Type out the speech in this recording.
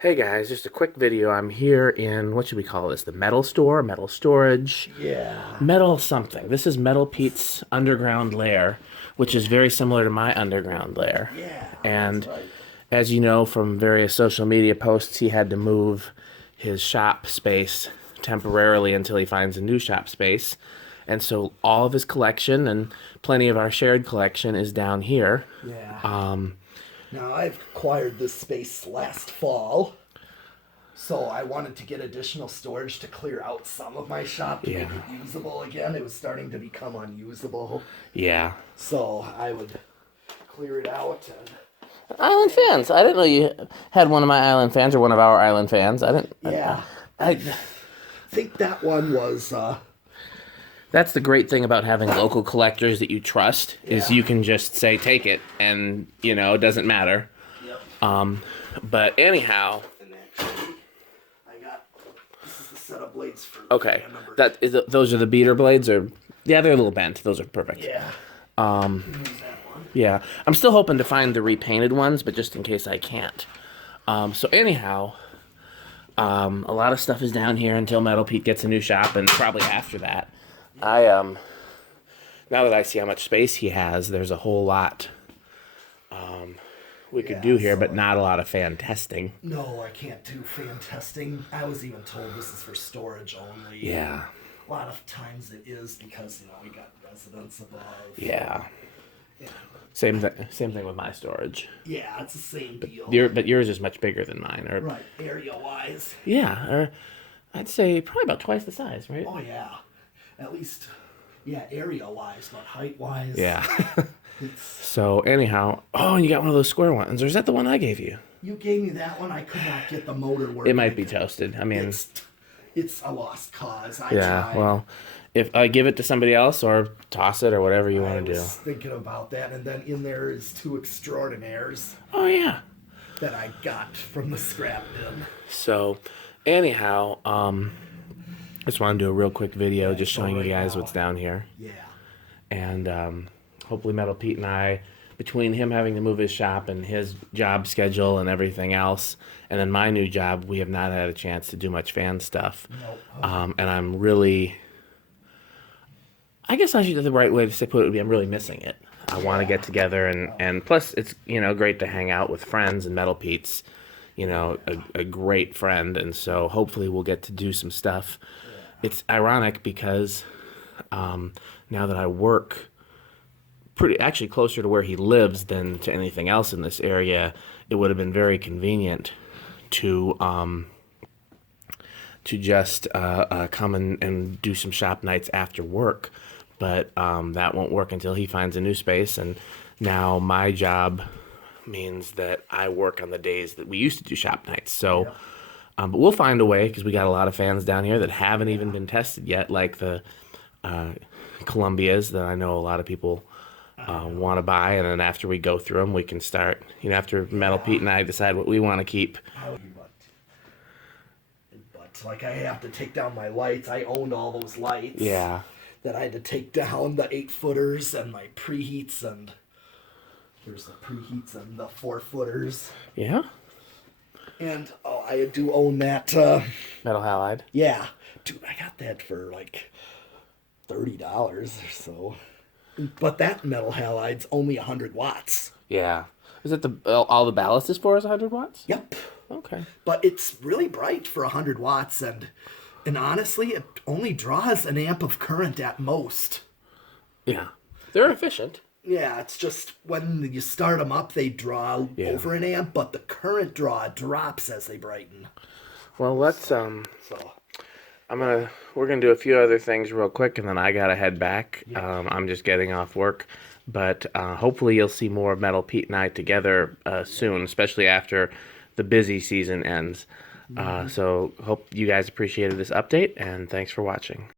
Hey guys, just a quick video. I'm here in, what should we call this? The metal store, metal storage, Yeah. metal something. This is Metal Pete's underground lair, which is very similar to my underground lair. Yeah, that's And right. as you know from various social media posts, he had to move his shop space temporarily until he finds a new shop space. And so all of his collection and plenty of our shared collection is down here. Yeah. Now I've acquired this space last fall, so I wanted to get additional storage to clear out some of my shop to make Yeah. it usable again. It was starting to become unusable, Yeah. so I would clear it out and Island fans. I didn't know you had one of my island fans or one of our island fans. I didn't. yeah. I think that one was That's the great thing about having local collectors that you trust is Yeah. you can just say take it and it doesn't matter. Yep. But anyhow, And actually, I got this is the set of blades for okay, fan number. that is those are the beater blades or yeah, they're a little bent. Those are perfect. Yeah. Use that one. Yeah, I'm still hoping to find the repainted ones, but just in case I can't. So anyhow, a lot of stuff is down here until Metal Pete gets a new shop, and probably after that. Now that I see how much space he has, there's a whole lot we could do here, but not a lot of fan testing. No, I can't do fan testing. I was even told this is for storage only. Yeah. A lot of times it is because, we got residents above. Yeah. Yeah, Same thing with my storage. yeah, it's the same deal. But yours is much bigger than mine, or Right, area-wise. yeah, or I'd say probably about twice the size, right? Oh, yeah. At least, yeah, area-wise, but height-wise. Yeah. It's, So anyhow, oh, and you got one of those square ones, or is that the one I gave you? you gave me that one. I could not get the motor working. It might be toasted. I mean, It's a lost cause. I yeah. tried. Well, if I give it to somebody else or toss it or whatever you I want to do. was thinking about that, and then in there is two extraordinaires Oh yeah. that I got from the scrap bin. So, anyhow, just want to do a real quick video just showing you right guys now. what's down here. Yeah. And hopefully Metal Pete and I, between him having to move his shop and his job schedule and everything else, and then my new job, we have not had a chance to do much fan stuff. Nope. And I'm really, I guess I should, the right way to say put it would be I'm really missing it. I want to get together and plus it's, great to hang out with friends, and Metal Pete's, a great friend. And so hopefully we'll get to do some stuff. It's ironic because now that I work pretty actually closer to where he lives than to anything else in this area, it would have been very convenient to just come and do some shop nights after work, but that won't work until he finds a new space. And now my job means that I work on the days that we used to do shop nights. So but we'll find a way, because we got a lot of fans down here that haven't even been tested yet, like the Columbias that I know a lot of people want to buy. And then after we go through them, we can start, after Metal Pete and I decide what we want to keep. But like I have to take down my lights. I owned all those lights. Yeah. That I had to take down, the 8-footers and my preheats, and here's the preheats and the 4-footers. Yeah. And I do own that. Metal halide. Yeah, dude, I got that for like $30 or so. But that metal halide's only 100 watts. Yeah. Is it all the ballast is for is 100 watts? Yep. Okay. But it's really bright for 100 watts, and honestly, it only draws an amp of current at most. Yeah. They're efficient. Yeah, it's just when you start them up, they draw over an amp, but the current draw drops as they brighten. Well, let's So we're gonna do a few other things real quick, and then I gotta head back. I'm just getting off work, but hopefully you'll see more of Metal Pete and I together soon, especially after the busy season ends. So hope you guys appreciated this update, and thanks for watching.